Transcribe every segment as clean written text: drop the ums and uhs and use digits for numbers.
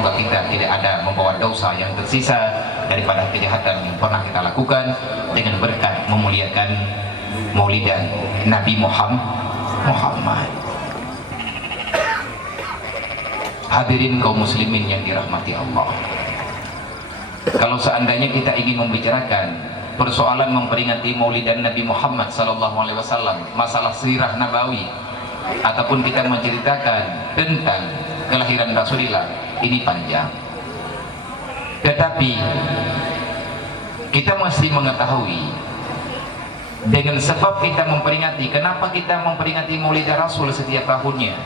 semoga kita tidak ada membawa dosa yang tersisa daripada kejahatan yang pernah kita lakukan, dengan berkat memuliakan maulidan Nabi Muhammad. Hadirin kaum muslimin yang dirahmati Allah, kalau seandainya kita ingin membicarakan persoalan memperingati maulidan Nabi Muhammad SAW, masalah sirah nabawi, ataupun kita menceritakan tentang kelahiran Rasulullah, ini panjang. Tetapi kita mesti mengetahui, dengan sebab kita memperingati, kenapa kita memperingati maulid Rasul setiap tahunnya,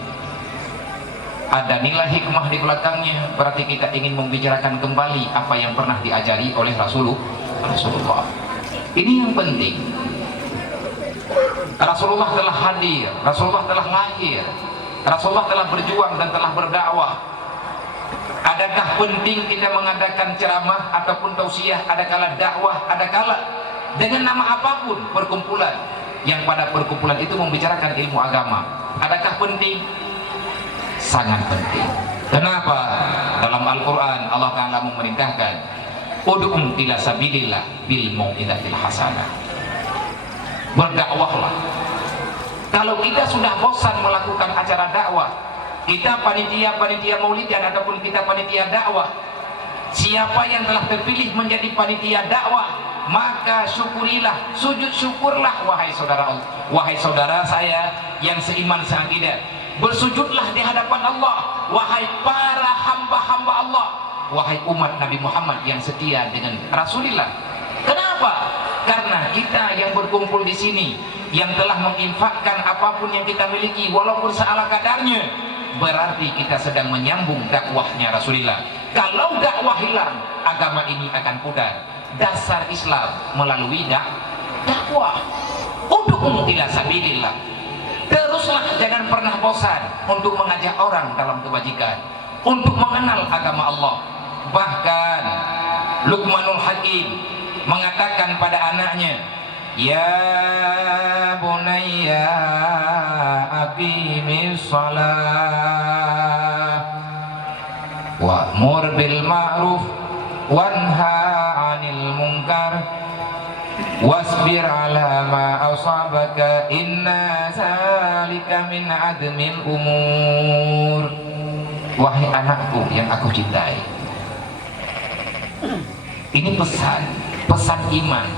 ada nilai hikmah di belakangnya. Berarti kita ingin membicarakan kembali apa yang pernah diajari oleh Rasulullah. Ini yang penting. Rasulullah telah hadir, Rasulullah telah lahir, Rasulullah telah berjuang dan telah berdakwah. Adakah penting kita mengadakan ceramah ataupun tausiah, adakala dakwah, adakala dengan nama apapun perkumpulan yang pada perkumpulan itu membicarakan ilmu agama? Adakah penting? Sangat penting. Kenapa? Dalam Al-Quran Allah Ta'ala memerintahkan, ud'um ila sabilillah bil mau'izatil hasanah. Berdakwahlah. Kalau kita sudah bosan melakukan acara dakwah, kita panitia maulidan ataupun kita panitia dakwah, siapa yang telah terpilih menjadi panitia dakwah, maka syukurilah, sujud syukurlah wahai saudara saya yang seiman seakidah. Bersujudlah di hadapan Allah, wahai para hamba-hamba Allah, wahai umat Nabi Muhammad yang setia dengan Rasulullah. Kenapa? Karena kita yang berkumpul di sini, yang telah menginfakkan apapun yang kita miliki walaupun seala kadarnya, berarti kita sedang menyambung dakwahnya Rasulullah. Kalau dakwah hilang, agama ini akan pudar. Dasar Islam melalui dakwah. Ud'u ila sabilillah. Teruslah, jangan pernah bosan untuk mengajak orang dalam kebajikan, untuk mengenal agama Allah. Bahkan Luqmanul Hakim mengatakan pada anaknya, ya bunayya aqimis shalah wa'mur bil ma'ruf wanha 'anil munkar wasbir 'ala ma asabaka inna zalika min 'azmil umur. Wahai anakku yang aku cintai, ini pesan iman.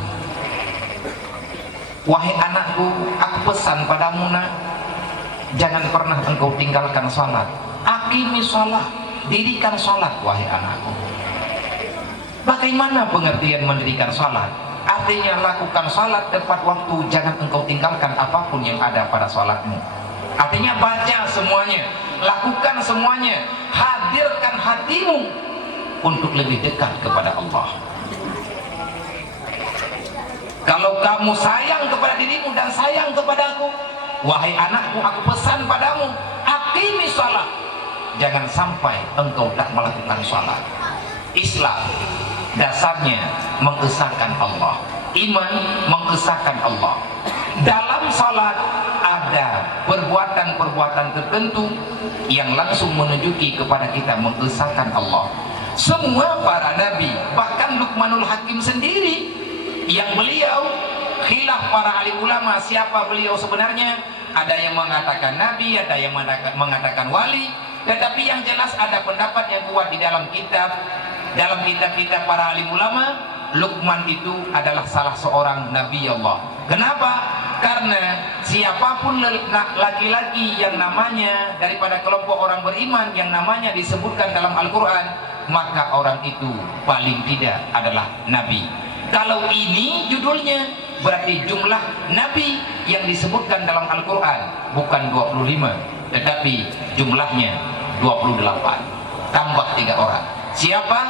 Wahai anakku, aku pesan padamu nak, jangan pernah engkau tinggalkan salat. Aqimi shalah, dirikan salat wahai anakku. Bagaimana pengertian mendirikan salat? Artinya lakukan salat tepat waktu, jangan engkau tinggalkan apapun yang ada pada salatmu. Artinya baca semuanya, lakukan semuanya, hadirkan hatimu untuk lebih dekat kepada Allah. Kalau kamu sayang kepada dirimu dan sayang kepadaku, wahai anakku, aku pesan padamu, aqimi shalah, jangan sampai engkau tak melakukan salat. Islam dasarnya mengesahkan Allah, iman mengesahkan Allah. Dalam salat ada perbuatan-perbuatan tertentu yang langsung menunjuki kepada kita mengesahkan Allah. Semua para nabi, bahkan Luqmanul Hakim sendiri, yang beliau khilaf para alim ulama siapa beliau sebenarnya, ada yang mengatakan nabi, ada yang mengatakan wali, tetapi yang jelas ada pendapat yang kuat di dalam kitab-kitab para alim ulama, Luqman itu adalah salah seorang nabi Allah. Kenapa? Karena siapapun laki-laki yang namanya daripada kelompok orang beriman yang namanya disebutkan dalam Al-Quran, maka orang itu paling tidak adalah nabi. Kalau ini judulnya, berarti jumlah nabi yang disebutkan dalam Al-Quran bukan 25, tetapi jumlahnya 28. Tambah 3 orang. Siapa?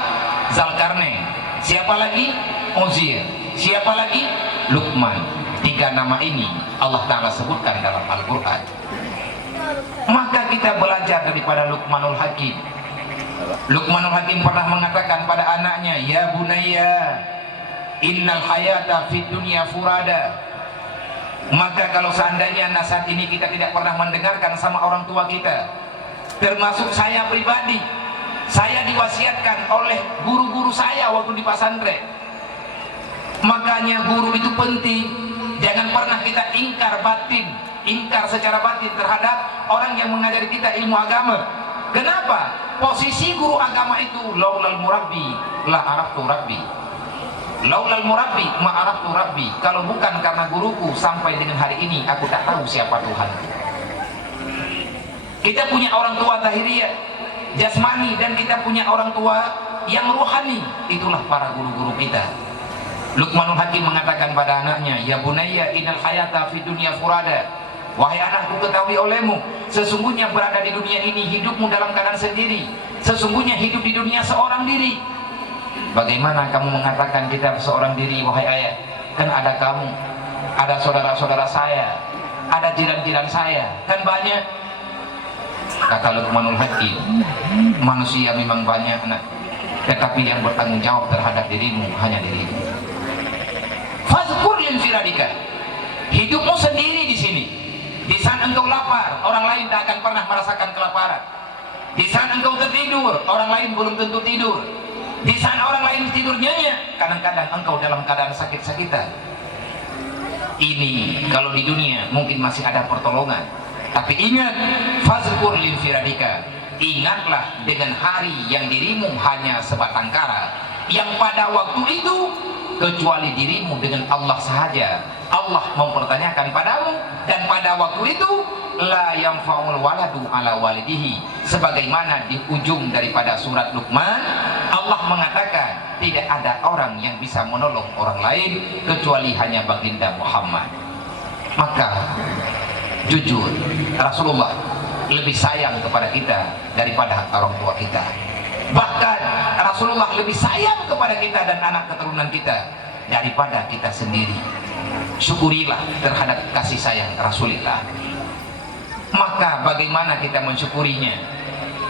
Zulkarnain. Siapa lagi? Uzair. Siapa lagi? Luqman. 3 nama ini Allah Ta'ala sebutkan dalam Al-Quran. Maka kita belajar daripada Luqmanul Hakim. Luqmanul Hakim pernah mengatakan pada anaknya, ya bunayya innal hayata fid dunya furada. Maka kalau seandainya nasihat ini kita tidak pernah mendengarkan sama orang tua kita, termasuk saya pribadi, Saya diwasiatkan oleh guru-guru saya waktu di pesantren. Makanya guru itu penting. Jangan pernah kita ingkar batin, ingkar secara batin terhadap orang yang mengajari kita ilmu agama. Kenapa? Posisi guru agama itu laulal murabbi la araftu rabbi. Laulal murabbi ma araftu rabbi. Kalau bukan karena guruku, sampai dengan hari ini aku tak tahu siapa Tuhan. Kita punya orang tua zahiriyah, jasmani, dan kita punya orang tua yang ruhani. Itulah para guru-guru kita. Luqmanul Hakim mengatakan pada anaknya, ya bunayya innal hayata fid dunya furada. Wahai anakku, ketahui olehmu, sesungguhnya berada di dunia ini hidupmu dalam keadaan sendiri. Sesungguhnya hidup di dunia seorang diri. Bagaimana kamu mengatakan kita seorang diri, wahai ayah? Kan ada kamu, ada saudara-saudara saya, ada jiran-jiran saya, kan banyak. Kata Luqmanul Hakim, manusia memang banyak, nak, tetapi yang bertanggung jawab terhadap dirimu hanya dirimu. Fazkur linfiradika. Hidupmu sendiri di sini. Di saat engkau lapar, orang lain tak akan pernah merasakan kelaparan. Di saat engkau tertidur, orang lain belum tentu tidur. Di saat orang lain tidur nyenyak, kadang-kadang engkau dalam keadaan sakit-sakitan. Ini kalau di dunia mungkin masih ada pertolongan. Tapi ingat, fazkur linfiradika. Ingatlah dengan hari yang dirimu hanya sebatang kara, yang pada waktu itu kecuali dirimu dengan Allah sahaja Allah mempertanyakan padamu, dan pada waktu itu la yanfa'ul waladu ala walidihi, sebagaimana di ujung daripada surat Luqman Allah mengatakan tidak ada orang yang bisa menolong orang lain kecuali hanya baginda Muhammad. Maka jujur, Rasulullah lebih sayang kepada kita daripada orang tua kita. Bahkan Rasulullah lebih sayang kepada kita dan anak keturunan kita daripada kita sendiri. Syukurilah terhadap kasih sayang Rasulullah. Maka bagaimana kita mensyukurinya?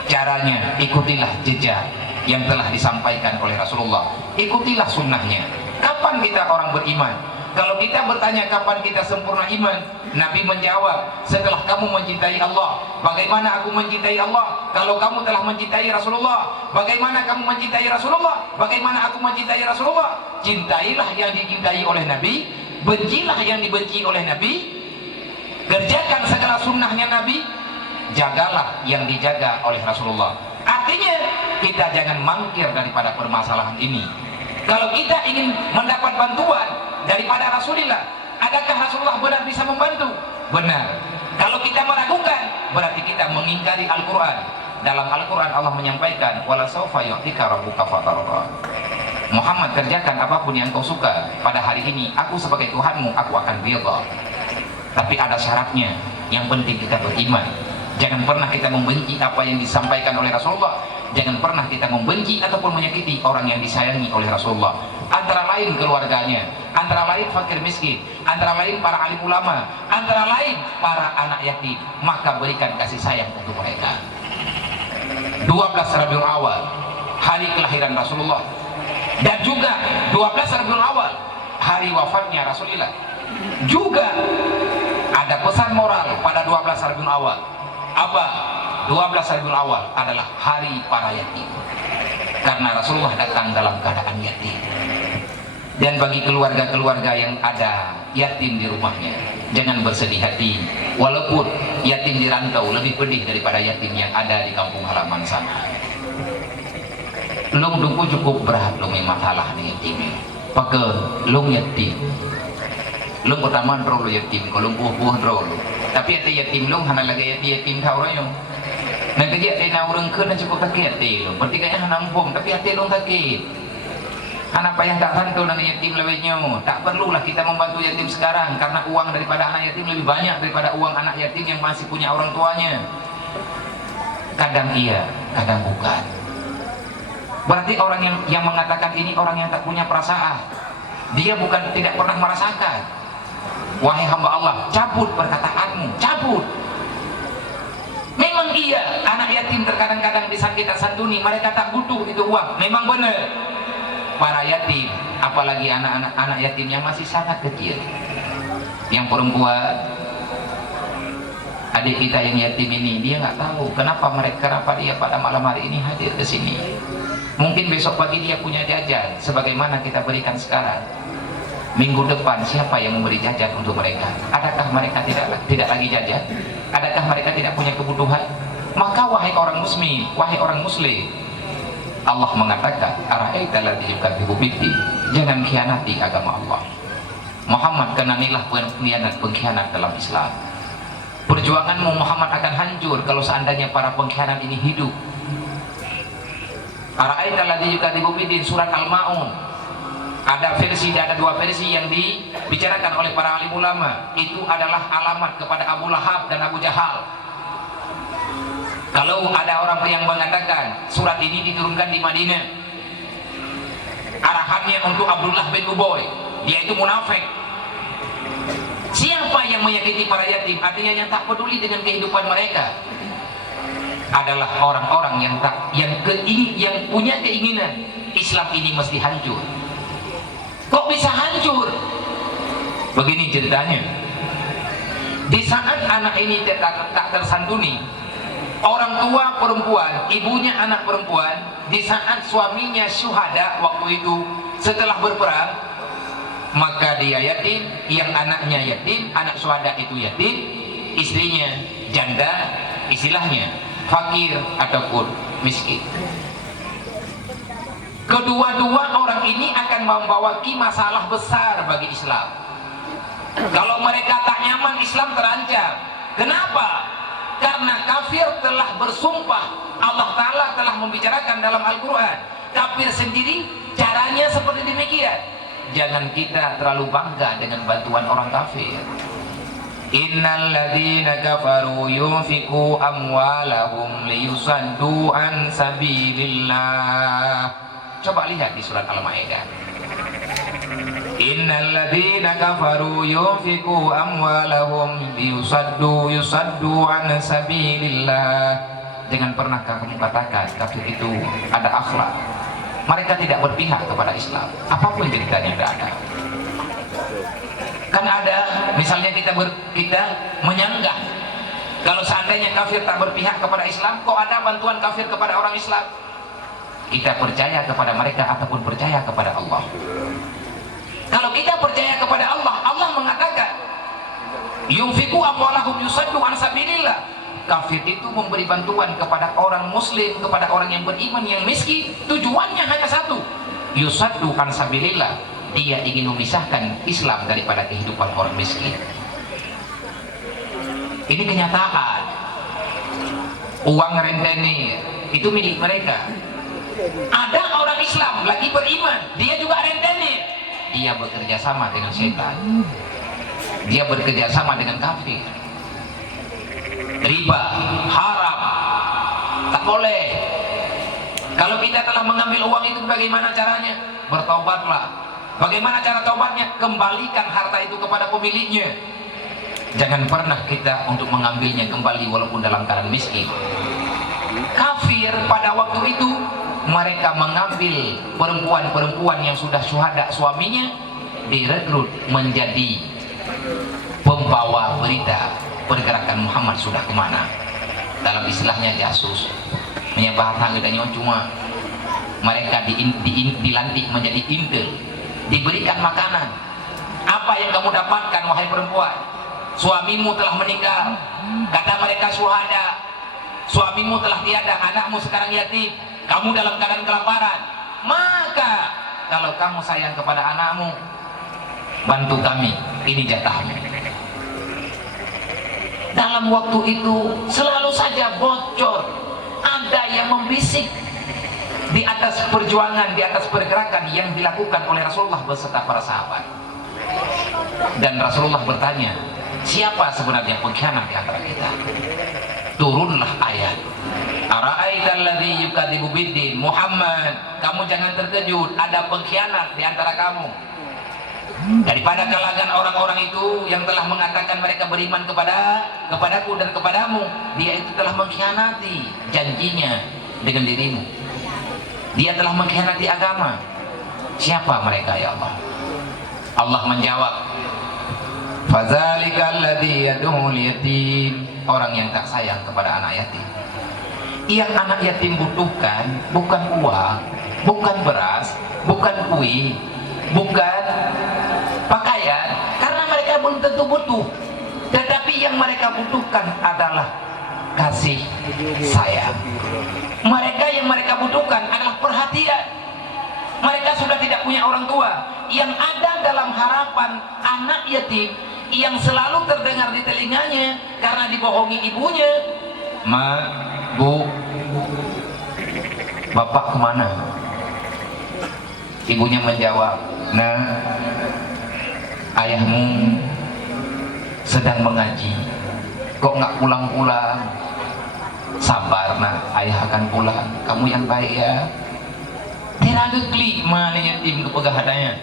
Caranya, ikutilah jejak yang telah disampaikan oleh Rasulullah. Ikutilah sunnahnya. Kapan kita orang beriman? Kalau kita bertanya kapan kita sempurna iman, Nabi menjawab, setelah kamu mencintai Allah. Bagaimana aku mencintai Allah? Kalau kamu telah mencintai Rasulullah. Bagaimana kamu mencintai Rasulullah? Bagaimana aku mencintai Rasulullah? Cintailah yang dicintai oleh Nabi, bencilah yang dibenci oleh Nabi, kerjakan segala sunnahnya Nabi, jagalah yang dijaga oleh Rasulullah. Artinya kita jangan mangkir daripada permasalahan ini. Kalau kita ingin mendapat bantuan daripada Rasulullah, adakah Rasulullah benar bisa membantu? Benar. Kalau kita meragukan, berarti kita mengingkari Al-Quran. Dalam Al-Quran Allah menyampaikan, wala sawfa yu'tika rabbuka fatarda. Muhammad, kerjakan apapun yang kau suka pada hari ini, aku sebagai Tuhanmu, aku akan ridha. Tapi ada syaratnya. Yang penting kita beriman. Jangan pernah kita membenci apa yang disampaikan oleh Rasulullah. Jangan pernah kita membenci ataupun menyakiti orang yang disayangi oleh Rasulullah. Antara lain keluarganya, antara lain fakir miskin, antara lain para alim ulama, antara lain para anak yatim. Maka berikan kasih sayang untuk mereka. 12 Rabiul Awal, hari kelahiran Rasulullah. Dan juga 12 Rabiul Awal, hari wafatnya Rasulullah. Juga ada pesan moral pada 12 Rabiul Awal. Apa? 12 Rabiul Awal adalah hari para yatim. Karena Rasulullah datang dalam keadaan yatim. Dan bagi keluarga-keluarga yang ada yatim di rumahnya, jangan bersedih hati. Walaupun yatim di rantau lebih pedih daripada yatim yang ada di kampung halaman sana. Long duku cukup berat long masalah ni yatim. Pakai long yatim. Long pertama drol yatim, kalau buah drol. Tapi ada yatim long hana lagi yatim tahu rayong. Nak kerja tena orang ke dan cukup sakit hati long. Berarti kaya hana umpom tapi hati long sakit. Hana payah tak santu dengan yatim lewatnya. Tak perlulah kita membantu yatim sekarang karena uang daripada anak yatim lebih banyak daripada uang anak yatim yang masih punya orang tuanya. Kadang iya, kadang bukan. Berarti orang yang mengatakan ini orang yang tak punya perasaan. Dia bukan tidak pernah merasakan. Wahai hamba Allah, cabut perkataanmu, cabut. Memang iya, anak yatim terkadang-kadang di saat kita santuni, mereka tak butuh itu uang. Memang benar. Para yatim, apalagi anak yatim yang masih sangat kecil, yang perempuan, ada adik kita yang yatim ini, dia nggak tahu kenapa dia pada malam hari ini hadir ke sini. Mungkin besok pagi dia punya jajan sebagaimana kita berikan sekarang. Minggu depan siapa yang memberi jajan untuk mereka? Adakah mereka tidak lagi jajan? Adakah mereka tidak punya kebutuhan? Maka wahai orang muslim, Allah mengatakan, "Ara'aita alladzi yukadzibu biddin." Jangan khianati agama Allah. Muhammad, kenanilah pengkhianat dalam Islam. Perjuanganmu Muhammad akan hancur kalau seandainya para pengkhianat ini hidup. Ara'aita alladzi yukadzibu biddin, surat Al-Maun. Ada dua versi yang dibicarakan oleh para alim ulama. Itu adalah alamat kepada Abu Lahab dan Abu Jahal. Kalau ada orang yang mengatakan surat ini diturunkan di Madinah, arahannya untuk Abdullah bin Ubay, dia itu munafik. Siapa yang menyakiti para yatim, artinya yang tak peduli dengan kehidupan mereka, adalah orang-orang yang punya keinginan Islam ini mesti hancur. Kok bisa hancur? Begini ceritanya. Di saat anak ini tak tersantuni, orang tua perempuan, ibunya anak perempuan, di saat suaminya syuhada waktu itu setelah berperang, maka dia yatim, yang anaknya yatim, anak syuhada itu yatim, istrinya janda, istilahnya fakir ataupun miskin. Kedua-dua orang ini akan membawa masalah besar bagi Islam. Kalau mereka tak nyaman, Islam terancam. Kenapa? Karena kafir telah bersumpah. Allah Ta'ala telah membicarakan dalam Al-Quran. Kafir sendiri caranya seperti demikian. Jangan kita terlalu bangga dengan bantuan orang kafir. Innal ladzina kafaru yunfiqu amwalahum liyusaddu an sabilillah. Coba lihat di surat Al-Maidah. Innal ladzina kafaru yunfiqu amwalahum liyusaddu an sabilillah. Jangan pernahkah kamu katakan kafir itu ada akhlak. Mereka tidak berpihak kepada Islam. Apapun ceritanya tidak ada. Kan ada, misalnya kita menyanggah kalau seandainya kafir tak berpihak kepada Islam, kok ada bantuan kafir kepada orang Islam? Kita percaya kepada mereka ataupun percaya kepada Allah. Kalau kita percaya kepada Allah, Allah mengatakan yunfiqu amwalahum yusaddu an sabilillah. Kafir itu memberi bantuan kepada orang muslim, kepada orang yang beriman yang miskin. Tujuannya hanya satu, yusaddu an sabilillah. Dia ingin memisahkan Islam daripada kehidupan orang miskin. Ini kenyataan. Uang rentenir itu milik mereka. Ada orang Islam lagi beriman, dia juga rentenir. Dia bekerja sama dengan setan. Dia bekerja sama dengan kafir. Riba haram, tak boleh. Kalau kita telah mengambil uang itu, bagaimana caranya? Bertobatlah. Bagaimana cara tobatnya? Kembalikan harta itu kepada pemiliknya. Jangan pernah kita untuk mengambilnya kembali walaupun dalam keadaan miskin. Kafir pada waktu itu mereka mengambil perempuan-perempuan yang sudah syuhada suaminya, direkrut menjadi pembawa berita pergerakan Muhammad sudah kemana. Dalam istilahnya jasus, menyebar tangga cuma mereka dilantik menjadi intel, diberikan makanan. Apa yang kamu dapatkan wahai perempuan? Suamimu telah meninggal, kata mereka syuhada. Suamimu telah tiada, anakmu sekarang yatim, kamu dalam keadaan kelaparan. Maka kalau kamu sayang kepada anakmu, bantu kami, ini jatahmu. Dalam waktu itu selalu saja bocor, ada yang membisik di atas perjuangan, di atas pergerakan yang dilakukan oleh Rasulullah beserta para sahabat. Dan Rasulullah bertanya, siapa sebenarnya pengkhianat di antara kita? Turunlah ayat, ara'aita alladzi yukadzibu biddin. Muhammad, kamu jangan terkejut, ada pengkhianat di antara kamu. Daripada kalangan orang-orang itu yang telah mengatakan mereka beriman kepadaku dan kepadamu, dia itu telah mengkhianati janjinya dengan dirimu. Dia telah mengkhianati agama. Siapa mereka ya Allah? Allah menjawab, fadzalika alladzi yad'ul yatim. orang yang tak sayang kepada anak yatim. Yang anak yatim butuhkan bukan uang, bukan beras, bukan kue, bukan pakaian, karena mereka belum tentu butuh. Tetapi yang mereka butuhkan adalah kasih sayang. Mereka yang mereka butuhkan adalah perhatian. Mereka sudah tidak punya orang tua. Yang ada dalam harapan anak yatim yang selalu terdengar di telinganya karena dibohongi ibunya, "Ma, Bu, Bapak kemana?" Ibunya menjawab, "Nah, ayahmu sedang mengaji, kok nggak pulang-pulang?" "Sabar nak, ayah akan pulang, kamu yang baik ya." Teraga klik mana yatim kepegah adanya.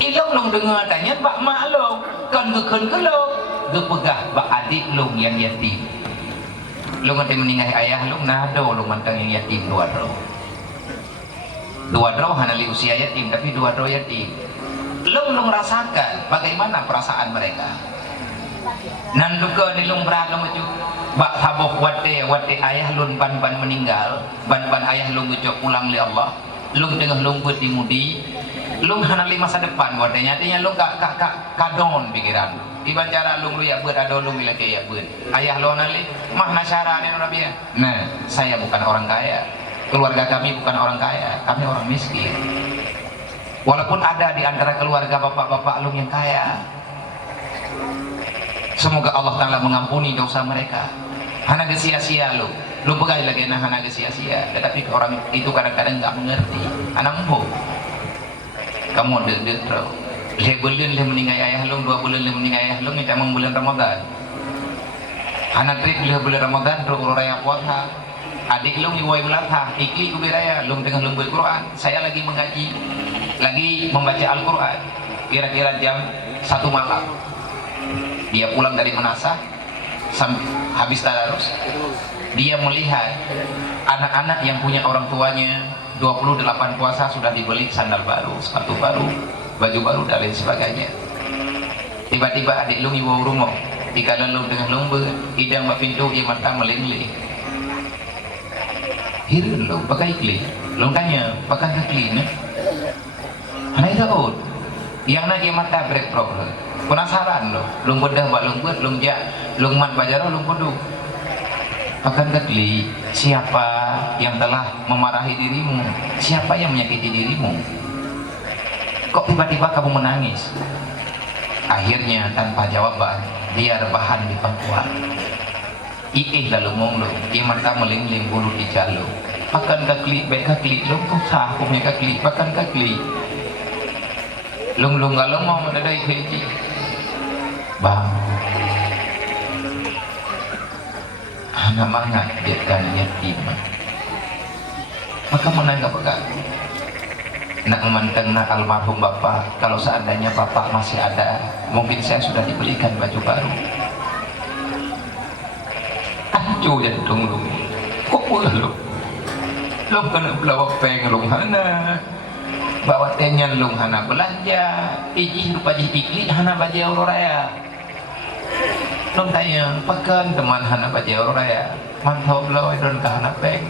Ilong long dengar adanya bak mak long, kan gekun ke long, gepegah bak adik long yang yatim. Long ada meninggal ayah long, nado long mantang yang yatim dua dro. Dua dro hanali usia yatim, tapi dua dro yatim. Long rasakan bagaimana perasaan mereka. Nanduka ni long beragam macam bak haboh wate ayah long ban meninggal, ban ayah long ucap pulang li Allah. Long tengah long bertimudi, long hanali masa depan wadanya, artinya long kadon pikiran. Iban cara long lu ya ber ada long bila ya ber. Ayah lo hanali mah nasyara ni Nabi. Nah, saya bukan orang kaya. Keluarga kami bukan orang kaya, kami orang miskin. Walaupun ada di antara keluarga bapak-bapak long yang kaya. Semoga Allah Ta'ala mengampuni dosa mereka. Hana sia-sia lo. Lu pegai lagi nah hana sia-sia, tetapi orang itu kadang-kadang nggak mengerti. Anambo, kamu deg-deg bro. Bulan le meninggal ayah lu, 2 bulan le meninggal ayah lu, minta bulan Ramadan. Hana trip le bulan Ramadan, terus raya puasa. Adik lu iwai belakang, ikli kubiraya, lu tengah lembut Quran. Saya lagi mengaji, lagi membaca Al-Quran. Kira-kira jam 1 malam. Dia pulang dari Manasah, habis tadarus. Dia melihat anak-anak yang punya orang tuanya 28 puasa sudah dibeli sandal baru, sepatu baru, baju baru dan lain sebagainya. Tiba-tiba adik lu ibu rumah, di kanan lu dengan lomba, idang mak pintu dia mata melingli. Hirun lu pakai kli, lu tanya pakai kli ni? Hanya itu, yang nak dia mata break problem. Penasaran lo, lu bedah bak lu buat, lu jak, lu mat bajaro, lu kudu. Akan kekli, siapa yang telah memarahi dirimu? Siapa yang menyakiti dirimu? Kok tiba-tiba kamu menangis? Akhirnya tanpa jawaban, dia rebahan di pangkuan. Iih lalu monglo, dia mata melingling bulu di jalo. Akan kekli, baik kekli, long tuh sah, punya kekli, akan kekli. Long kalau mau menadai keji, bang. Anak mangat jadikan yatim, maka menanggap pegang nak memandang nak almarhum bapak. Kalau seandainya bapak masih ada, mungkin saya sudah dibelikan baju baru. Ancu jantung lu, kok boleh lu kena bawa peng lu hana, bawa tenyan lu hana belanja, ijih rupa jih ikli hana baju euro raya. Long tanya, pakan teman hana baca orang raya, mantap lo don ke hana peng.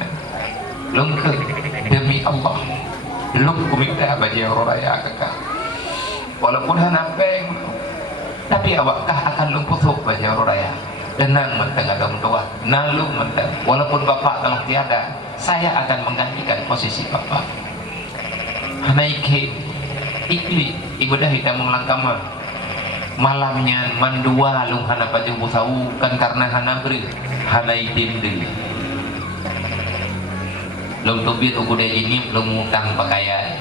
Long ke demi Allah, long kumita baca orang raya kakak. Walaupun hana peng, tapi awakkah akan long putuk baca orang raya. Denang mentang ada tua, nalung mentang. Walaupun bapak telah tiada, saya akan menggantikan posisi bapak. Hana ikli ibadah hitam melangkama. Malamnya mandua lung hana paju busau kan karena hana beri hana itim dulu lung tubit ukude ini lung mutang pakaian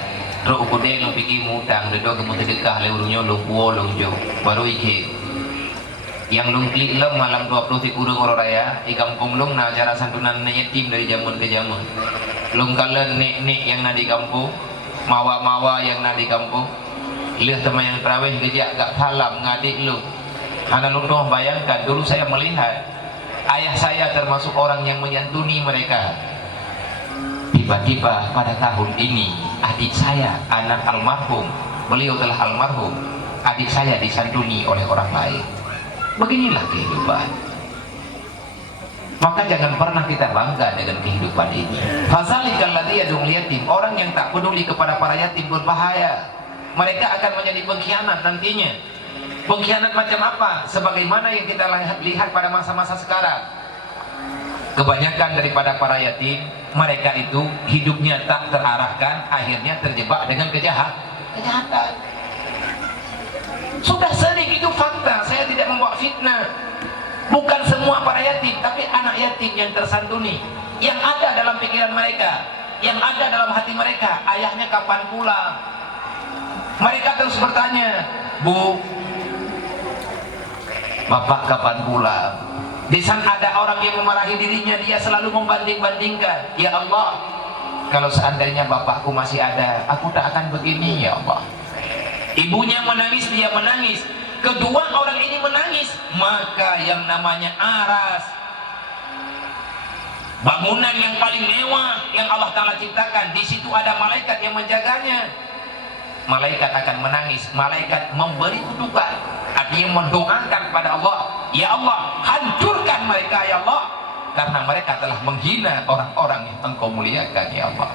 ro ukude lung pikir mutang dedo kamu sedekah leurunyo lung puo lung jo baru ike yang lung klik lung malam 20 kurung orang raya di kampung lung na acara santunan yatim dari zaman ke zaman lung kalen nek yang na di kampung mawa yang na di kampung. Lihat teman yang terawih gejak gak salam ngadik lu. Hana lu doh bayangkan dulu saya melihat ayah saya termasuk orang yang menyantuni mereka. Tiba-tiba pada tahun ini adik saya anak almarhum, beliau telah almarhum, adik saya disantuni oleh orang lain. Beginilah kehidupan. maka jangan pernah kita bangga dengan kehidupan ini. Fazalikal ladzi yad'ul yatim, orang yang tak peduli kepada para yatim berbahaya. Mereka akan menjadi pengkhianat nantinya. Pengkhianat macam apa? Sebagaimana yang kita lihat pada masa-masa sekarang. Kebanyakan daripada para yatim, mereka itu hidupnya tak terarahkan, akhirnya terjebak dengan kejahatan. Sudah sering, itu fakta, saya tidak membawa fitnah. Bukan semua para yatim, tapi anak yatim yang tersantuni, yang ada dalam pikiran mereka, yang ada dalam hati mereka, ayahnya kapan pulang. Mereka terus bertanya, Bu, Bapak kapan pulang? Di sana ada orang yang memarahi dirinya, dia selalu membanding-bandingkan. Ya Allah, kalau seandainya bapakku masih ada, aku tak akan begini, ya Allah. Ibunya menangis, dia menangis. Kedua orang ini menangis, maka yang namanya aras, bangunan yang paling mewah yang Allah Ta'ala ciptakan, di situ ada malaikat yang menjaganya. Malaikat akan menangis, malaikat memberi kutukan, artinya mendoakan kepada Allah, ya Allah, hancurkan mereka ya Allah, karena mereka telah menghina orang-orang yang Engkau muliakan ya Allah.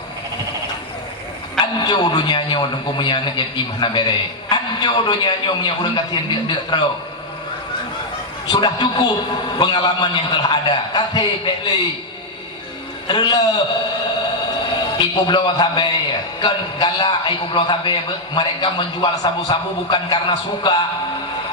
Anjo dunianya untuk punya anak yatim na bere. Anjo dunianya punya urang kasihan dia terus. Sudah cukup pengalaman yang telah ada. Kasih beli. Rela. Ibu belum sampai. Kan galak ibu belum sampai. Mereka menjual sabu-sabu bukan karena suka,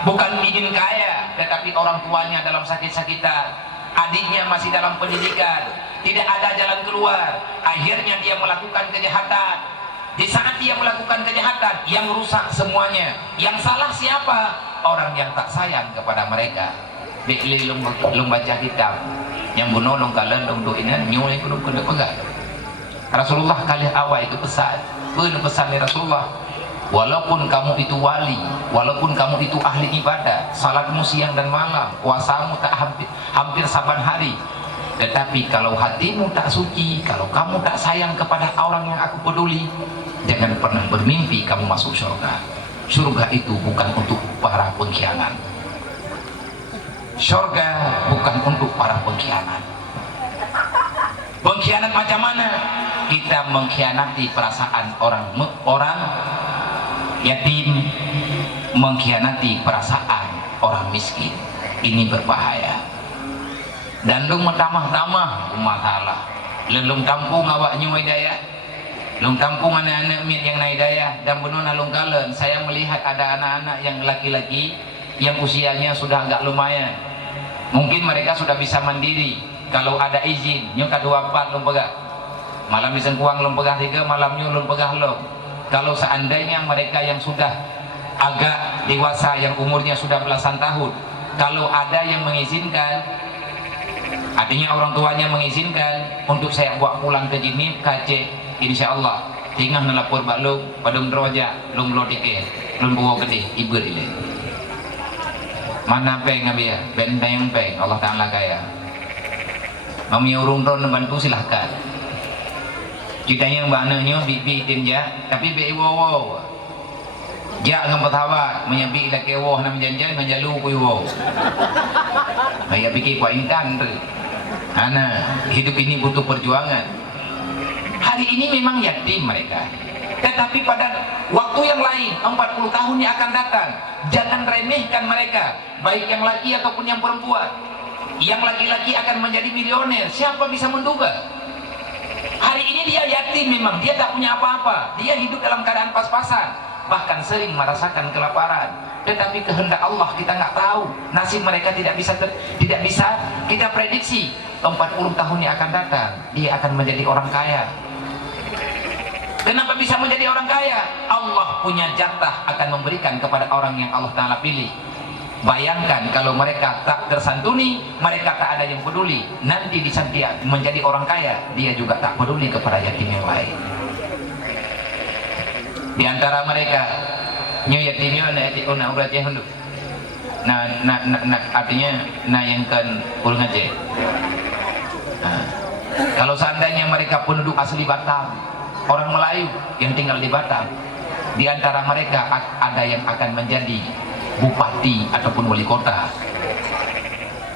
bukan ingin kaya, tetapi orang tuanya dalam sakit-sakitan, adiknya masih dalam pendidikan, tidak ada jalan keluar. Akhirnya dia melakukan kejahatan. Di saat dia melakukan kejahatan, yang rusak semuanya. Yang salah siapa? Orang yang tak sayang kepada mereka. Dikli lung baca kitab, yang bunuh lung kalian lung doinan nyuai kudu pegang. Rasulullah kali awal itu pesan dari Rasulullah, walaupun kamu itu wali, walaupun kamu itu ahli ibadah, salatmu siang dan malam, puasamu tak hampir saban hari, tetapi kalau hatimu tak suci, kalau kamu tak sayang kepada orang yang aku peduli, jangan pernah bermimpi kamu masuk surga. Surga itu bukan untuk para pengkhianat. Surga bukan untuk para pengkhianat. Pengkhianat macam mana? Kita mengkhianati perasaan orang yatim, mengkhianati perasaan orang miskin. Ini berbahaya. Dan lu tamah-tamah masalah. Lelung kampung awak nyuai daya, lung kampung anak-anak yang naik daya, dan benar lung kalen. Saya melihat ada anak-anak yang laki-laki yang usianya sudah agak lumayan. Mungkin mereka sudah bisa mandiri. Kalau ada izin, nyuka 24 lung pegah. Malam bisa kuang lung pegah 3, malamnya lung pegah lung. Kalau seandainya mereka yang sudah agak dewasa, yang umurnya sudah belasan tahun, kalau ada yang mengizinkan, artinya orang tuanya mengizinkan untuk saya bawa pulang ke sini, kace, insya Allah tinggal nelapor baklung padung teroja lung lo dike lung bawa gede ibu ini mana peng abia benteng peng Allah Ta'ala kaya mami urung ron bantu silahkan kita yang banaknya bibi tim ja tapi bi wow ja ngam patawa menyabi la kewo nam janjan menjalu ku wo maya biki ku intan tu ana hidup ini butuh perjuangan. Hari ini memang yatim mereka, tetapi pada waktu yang lain 40 tahun yang akan datang, jangan remehkan mereka, baik yang laki ataupun yang perempuan. Yang laki-laki akan menjadi milioner, siapa bisa menduga? Hari ini dia yatim memang, dia tak punya apa-apa, dia hidup dalam keadaan pas-pasan, bahkan sering merasakan kelaparan. Tetapi kehendak Allah kita nggak tahu, nasib mereka tidak bisa kita prediksi. 40 tahun yang akan datang, dia akan menjadi orang kaya. Kenapa bisa menjadi orang kaya? Allah punya jatah akan memberikan kepada orang yang Allah Ta'ala pilih. Bayangkan kalau mereka tak tersantuni, mereka tak ada yang peduli, nanti di saat dia menjadi orang kaya, dia juga tak peduli kepada yatim yang lain. Di antara mereka nyu yatimnya na urat ya hendak artinya yang kan ulun aja. Kalau seandainya mereka penduduk asli Batam, orang Melayu yang tinggal di Batam, di antara mereka ada yang akan menjadi bupati ataupun wali kota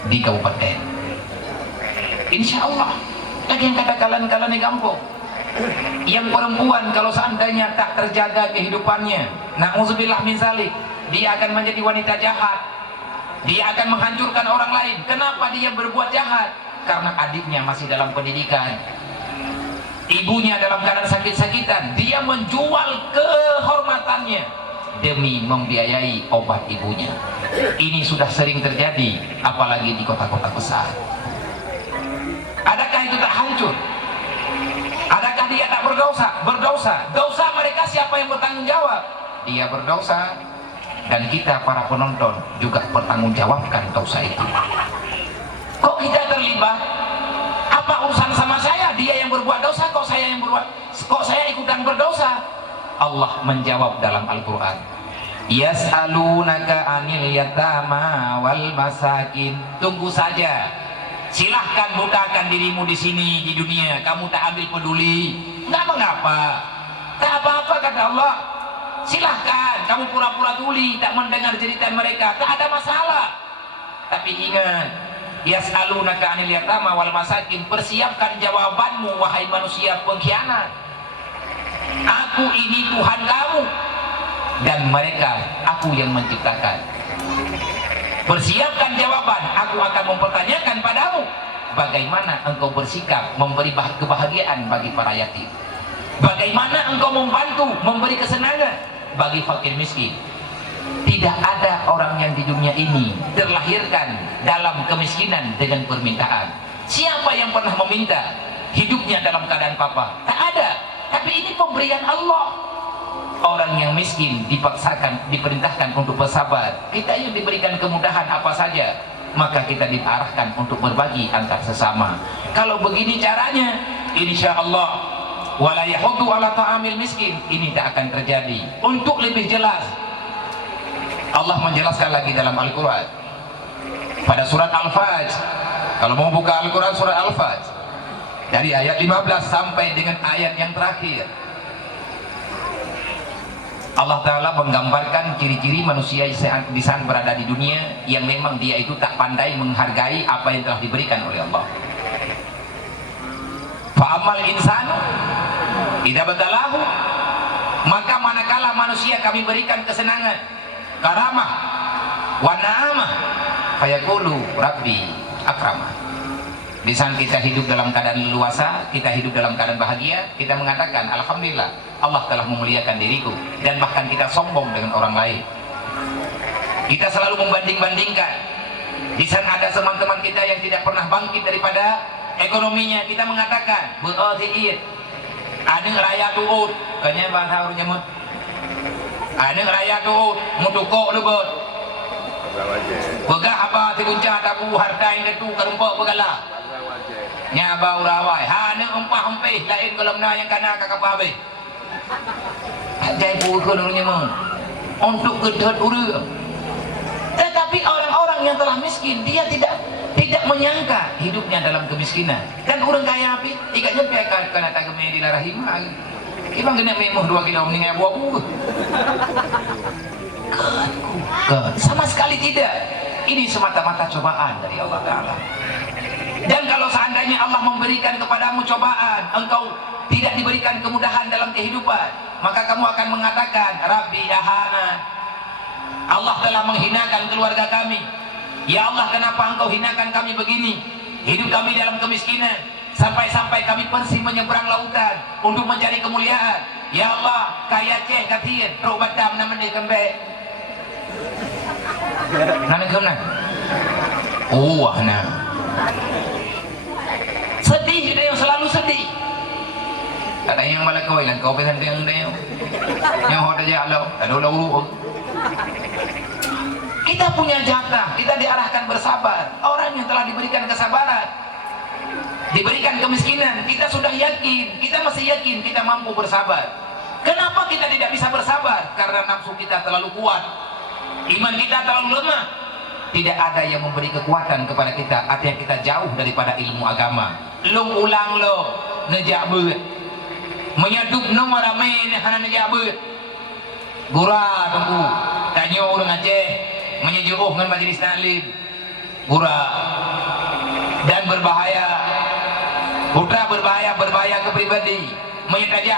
di kabupaten. Insya Allah. Lagi yang kata kalan-kalan di kampung, yang perempuan kalau seandainya tak terjaga kehidupannya, na'udzubillah min zalik, dia akan menjadi wanita jahat, dia akan menghancurkan orang lain. Kenapa dia berbuat jahat? Karena adiknya masih dalam pendidikan, ibunya dalam keadaan sakit-sakitan, dia menjual kehormatannya demi membiayai obat ibunya. Ini sudah sering terjadi, apalagi di kota-kota besar. Adakah itu tak hancur? Adakah dia tak berdosa? Berdosa. Dosa mereka siapa yang bertanggung jawab? Dia berdosa, dan kita para penonton juga bertanggungjawabkan dosa itu. Kok kita terlibat? Apa urusan sama saya? Dia yang berbuat dosa, kok saya ikutan berdosa? Allah menjawab dalam Al-Quran, yas'alunaka 'anil yatama wal masakin. Tunggu saja. Silahkan bukakan dirimu di sini di dunia, kamu tak ambil peduli, nggak mengapa, tak apa-apa kata Allah. Silahkan kamu pura-pura tuli, tak mendengar cerita mereka, tak ada masalah. Tapi ingat, yas'alunaka 'anil yatama wal masakin, persiapkan jawabanmu wahai manusia pengkhianat. Aku ini Tuhan kamu, dan mereka aku yang menciptakan. Persiapkan jawaban, aku akan mempertanyakan padamu, bagaimana engkau bersikap memberi kebahagiaan bagi para yatim, bagaimana engkau membantu memberi kesenangan bagi fakir miskin. Tidak ada orang yang di dunia ini terlahirkan dalam kemiskinan dengan permintaan. Siapa yang pernah meminta hidupnya dalam keadaan papa? Tak ada. Tapi ini pemberian Allah. Orang yang miskin diperintahkan untuk bersabar. Kita yang diberikan kemudahan apa saja, maka kita diarahkan untuk berbagi antar sesama. Kalau begini caranya, insya Allah wala yahuddu ala ta'amil miskin, ini tak akan terjadi. Untuk lebih jelas, Allah menjelaskan lagi dalam Al-Quran pada surat Al-Fajr. Kalau mau buka Al-Quran surat Al-Fajr dari ayat 15 sampai dengan ayat yang terakhir, Allah Ta'ala menggambarkan ciri-ciri manusia di saat berada di dunia yang memang dia itu tak pandai menghargai apa yang telah diberikan oleh Allah. Fa'amal insanu idza batalahu, maka manakala manusia kami berikan kesenangan, karamah, wa na'amah, fayaqulu rabbi akramah. Di saat kita hidup dalam keadaan leluasa, kita hidup dalam keadaan bahagia, kita mengatakan alhamdulillah, Allah telah memuliakan diriku, dan bahkan kita sombong dengan orang lain. Kita selalu membanding-bandingkan. Di sana ada teman-teman kita yang tidak pernah bangkit daripada ekonominya, kita mengatakan berarti ada raya tuut, kayaknya bahasa orang nyebut ada raya tuut, mutukok lebut begah apa tibuncah tabu harta yang itu kerumpak begalah nyabau rawai hana empah empih lain kolamna yang kana kakak habis ajai bu konunya mau untuk gedot urang. Tetapi orang-orang yang telah miskin, dia tidak menyangka hidupnya dalam kemiskinan. Dan orang kaya api ikatnya pihak kana tagame di larahima ibang gena memoh 2 kilo mendingan buah sama sekali tidak. Ini semata-mata cobaan dari Allah Ta'ala. Dan kalau seandainya Allah memberikan kepadamu cobaan, engkau tidak diberikan kemudahan dalam kehidupan, maka kamu akan mengatakan Rabbi ahana, Allah telah menghinakan keluarga kami. Ya Allah, kenapa engkau hinakan kami begini? Hidup kami dalam kemiskinan, sampai-sampai kami persi menyeberang lautan untuk mencari kemuliaan. Ya Allah, kaya ceh katiin robat dam namanya kembali nana kemana? Wah nah, sedih dia yang selalu sedih. Ada yang malah kau yang kau pesan dia yang hoda jalo, ada ulah. Kita punya jatah, kita diarahkan bersabar. Orang yang telah diberikan kesabaran, diberikan kemiskinan, kita sudah yakin, kita masih yakin kita mampu bersabar. Kenapa kita tidak bisa bersabar? Karena nafsu kita terlalu kuat, iman kita terlalu lemah. Tidak ada yang memberi kekuatan kepada kita, artinya kita jauh daripada ilmu agama. Lu ulang lo nejak beut menyadup nomor ramai hana nejak beut gura tunggu tanya orang Aceh menyejuh dengan majelis taklim gura dan berbahaya Udah berbahaya ke pribadi. Menjadi